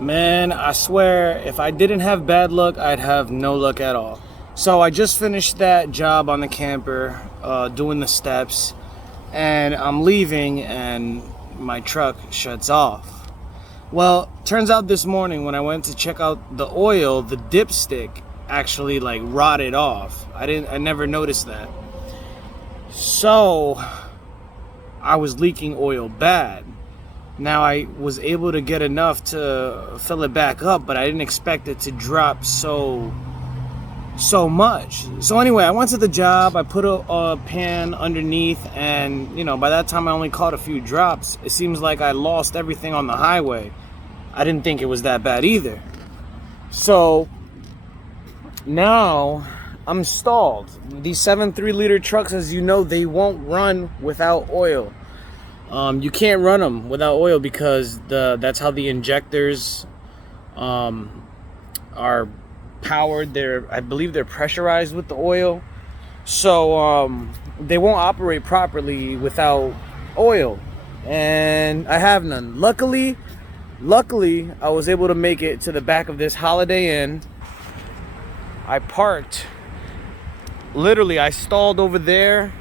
Man, I swear, if I didn't have bad luck, I'd have no luck at all. So I just finished that job on the camper, doing the steps, and I'm leaving and my truck shuts off. Well, turns out this morning when I went to check out the oil, the dipstick actually like rotted off. I never noticed that. So I was leaking oil bad. Now I was able to get enough to fill it back up, but I didn't expect it to drop so much. So anyway, I went to the job, I put a pan underneath, and you know, by that time I only caught a few drops. It seems like I lost everything on the highway. I didn't think it was that bad either. So now I'm stalled. These 7 3-liter trucks, as you know, they won't run without oil. You can't run them without oil because that's how the injectors are powered. I believe they're pressurized with the oil, so they won't operate properly without oil, and I have none. Luckily I was able to make it to the back of this Holiday Inn. I parked, literally I stalled over there.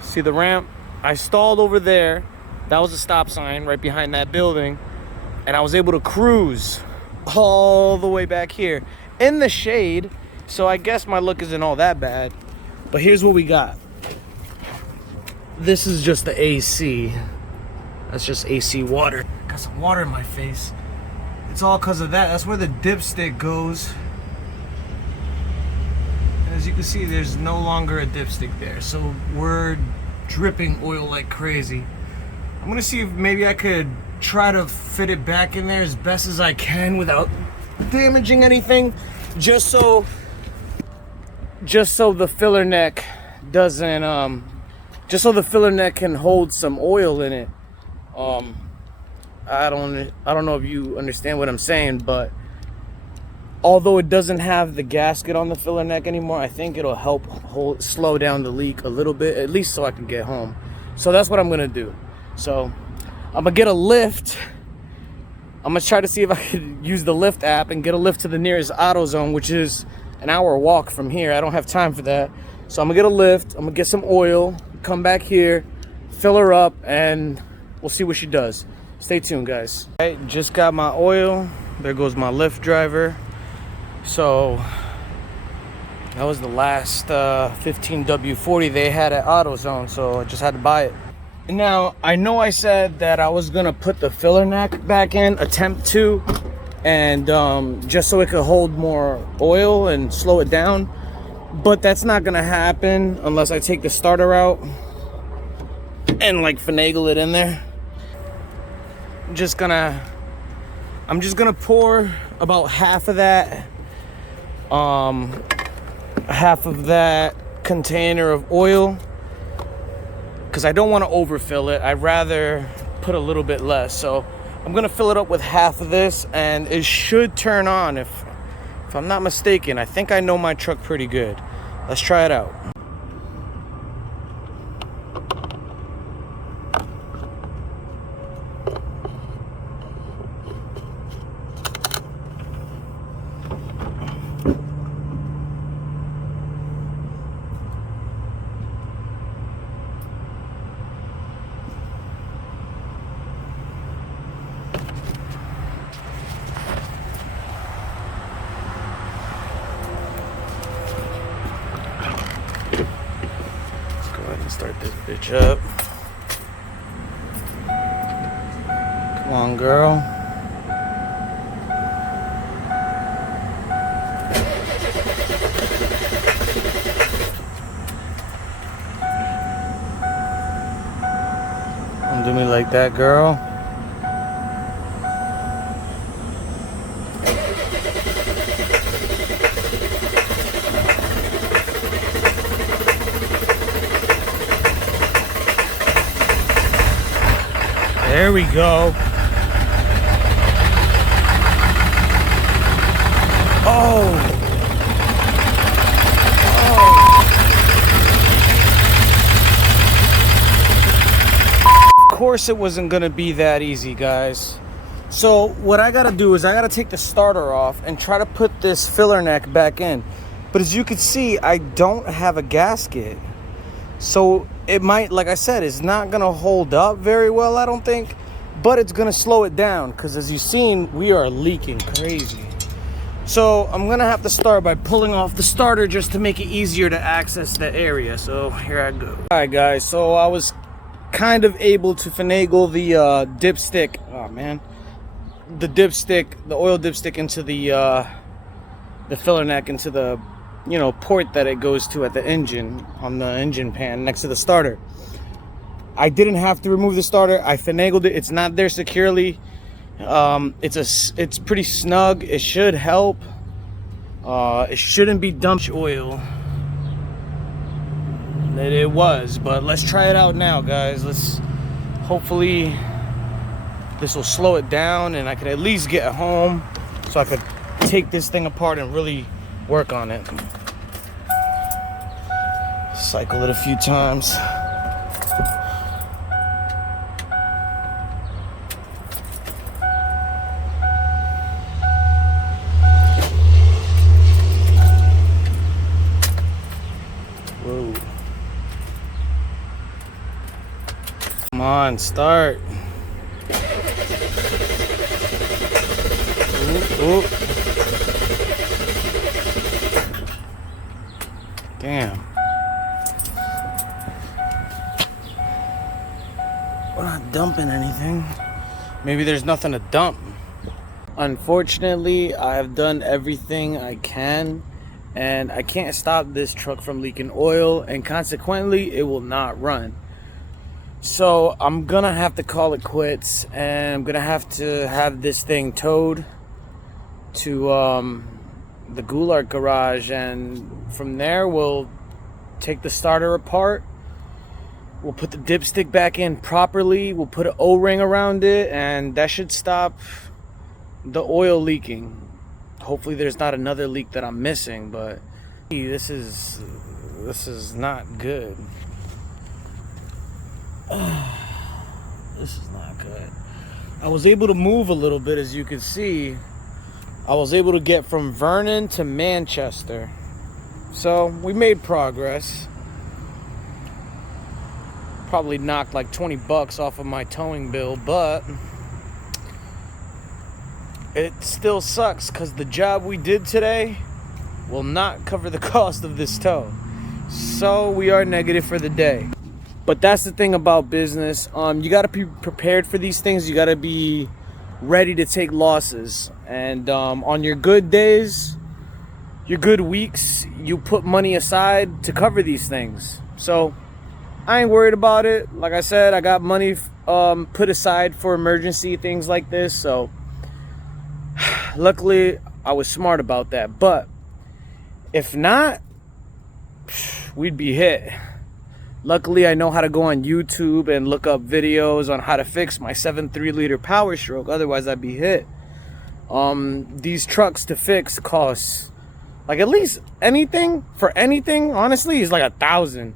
See the ramp? I stalled over there. That was a stop sign right behind that building, and I was able to cruise all the way back here in the shade. So I guess my look isn't all that bad. But here's what we got. This is just the AC. That's just AC water. Got some water in my face. It's all because of that. That's where the dipstick goes. As you can see, there's no longer a dipstick there, so we're dripping oil like crazy. I'm gonna see if maybe I could try to fit it back in there as best as I can without damaging anything, just so the filler neck doesn't just so the filler neck can hold some oil in it. I don't know if you understand what I'm saying, but although it doesn't have the gasket on the filler neck anymore, I think it'll help slow down the leak a little bit, at least so I can get home. So that's what I'm gonna do. So I'm gonna get a lift. I'm gonna try to see if I could use the Lyft app and get a lift to the nearest AutoZone, which is an hour walk from here. I don't have time for that. So I'm gonna get a lift, I'm gonna get some oil, come back here, fill her up, and we'll see what she does. Stay tuned, guys. I just got my oil. There goes my Lyft driver. So that was the last 15W40 they had at AutoZone, so I just had to buy it. Now, I know I said that I was gonna put the filler neck back in, attempt to, and just so it could hold more oil and slow it down, but that's not gonna happen unless I take the starter out and like finagle it in there. I'm just gonna pour about half of that container of oil, because I don't want to overfill it. I'd rather put a little bit less. So I'm gonna fill it up with half of this, and it should turn on. If I'm not mistaken, I think I know my truck pretty good. Let's try it out. Start this bitch up. Come on, girl. Don't do me like that, girl. There we go. Oh. Of course it wasn't gonna be that easy, guys. So what I gotta do is I gotta take the starter off and try to put this filler neck back in. But as you can see, I don't have a gasket. So it might, like I said, it's not gonna hold up very well, I don't think. But it's gonna slow it down, because as you've seen, we are leaking crazy. So I'm gonna have to start by pulling off the starter just to make it easier to access the area. So here I go. All right, guys, so I was kind of able to finagle the dipstick. Oh man. The dipstick, the oil dipstick into the filler neck, into the, you know, port that it goes to at the engine, on the engine pan next to the starter. I didn't have to remove the starter. I finagled it. It's not there securely. It's pretty snug. It should help. It shouldn't be dumped oil. That it was, but let's try it out now, guys. Let's hopefully this will slow it down and I could at least get home so I could take this thing apart and really work on it. Cycle it a few times. Whoa. Come on, start. Ooh. Damn. We're not dumping anything. Maybe there's nothing to dump. Unfortunately, I have done everything I can, and I can't stop this truck from leaking oil, and consequently, it will not run. So I'm gonna have to call it quits, and I'm gonna have to have this thing towed to the Goulart garage, and from there we'll take the starter apart. We'll put the dipstick back in properly. We'll put an O-ring around it, and that should stop the oil leaking. Hopefully there's not another leak that I'm missing, but this is not good. This is not good. I was able to move a little bit, as you can see. I was able to get from Vernon to Manchester. So we made progress. Probably knocked like 20 bucks off of my towing bill, but it still sucks because the job we did today will not cover the cost of this tow. So we are negative for the day. But that's the thing about business. You got to be prepared for these things. You got to be ready to take losses. And on your good days, your good weeks, you put money aside to cover these things. So I ain't worried about it. Like I said, I got money put aside for emergency things like this. So luckily, I was smart about that. But if not, we'd be hit. Luckily, I know how to go on YouTube and look up videos on how to fix my 7.3 liter Power Stroke. Otherwise, I'd be hit. These trucks to fix cost, like, at least anything, for anything, honestly, is like $1,000.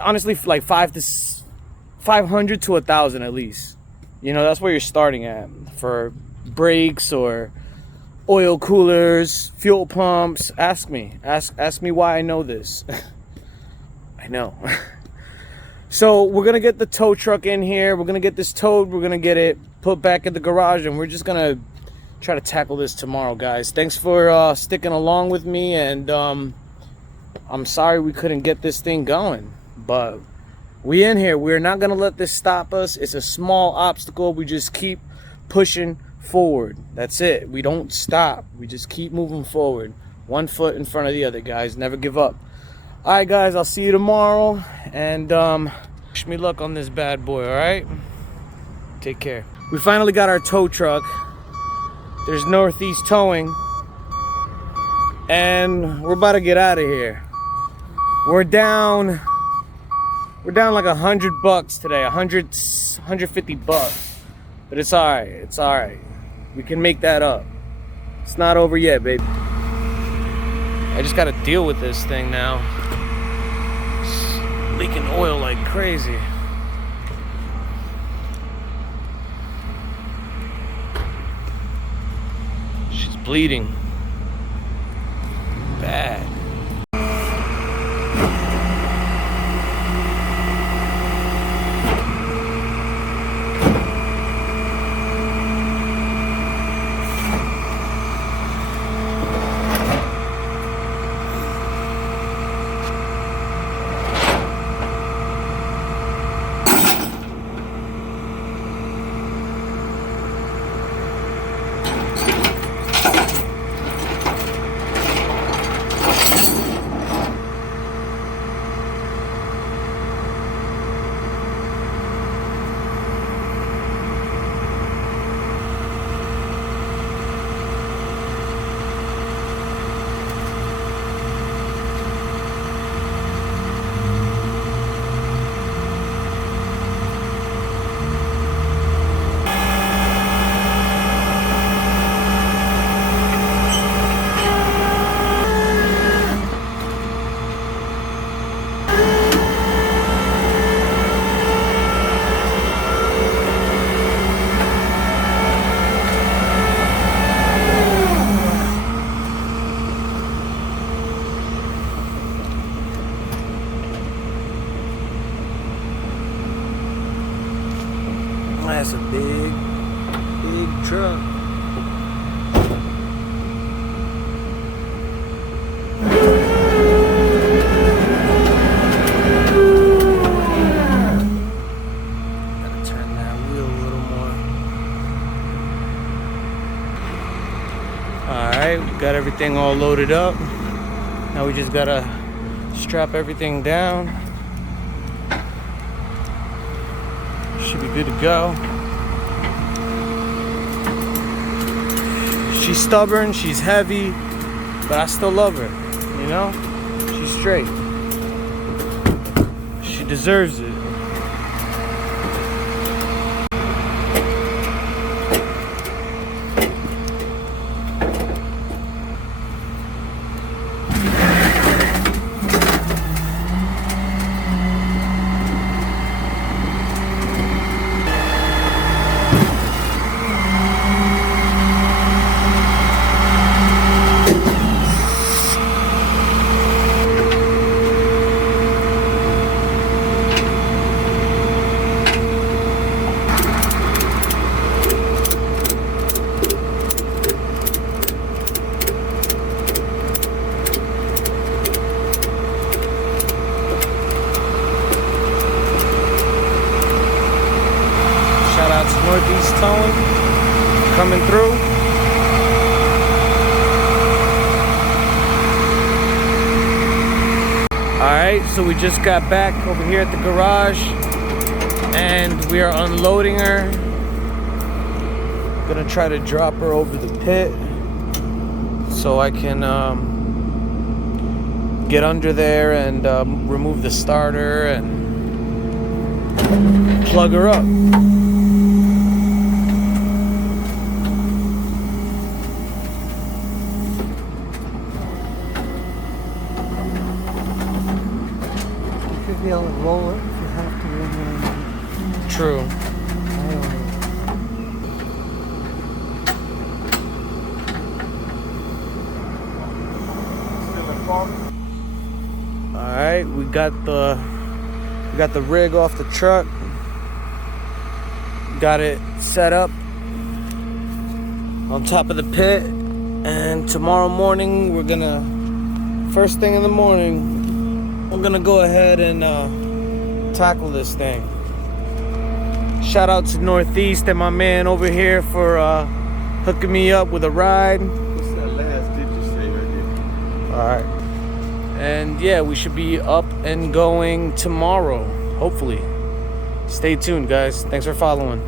Honestly, like 500 to 1,000 at least. You know, that's where you're starting at for brakes or oil coolers, fuel pumps. Ask me why I know this. I know. So we're gonna get the tow truck in here. We're gonna get this towed. We're gonna get it put back in the garage, and we're just gonna try to tackle this tomorrow, guys. Thanks for sticking along with me, and I'm sorry we couldn't get this thing going, but we in here. We're not gonna let this stop us. It's a small obstacle. We just keep pushing forward. That's it. We don't stop. We just keep moving forward, 1 foot in front of the other, guys. Never give up. All right, guys, I'll see you tomorrow, and wish me luck on this bad boy. All right, take care. We finally got our tow truck. There's Northeast Towing, and we're about to get out of here. We're down like $100 today, 150 bucks, but it's all right. It's all right. We can make that up. It's not over yet, baby. I just got to deal with this thing now. It's leaking oil like crazy. bleeding bad. That's a big truck. Gotta turn that wheel a little more. Alright, we got everything all loaded up. Now we just gotta strap everything down. Should be good to go. She's stubborn, she's heavy, but I still love her, you know? She's straight. She deserves it. Northeast towing coming through. Alright, so we just got back over here at the garage and we are unloading her. Gonna try to drop her over the pit so I can get under there and remove the starter and plug her up. Be able to roll it if you have to. True. All right, we got the rig off the truck. Got it set up on top of the pit, and tomorrow morning we're gonna, first thing in the morning, we're gonna go ahead and tackle this thing. Shout out to Northeast and my man over here for hooking me up with a ride. What's that last did you say right there? Alright. And yeah, we should be up and going tomorrow, hopefully. Stay tuned, guys. Thanks for following.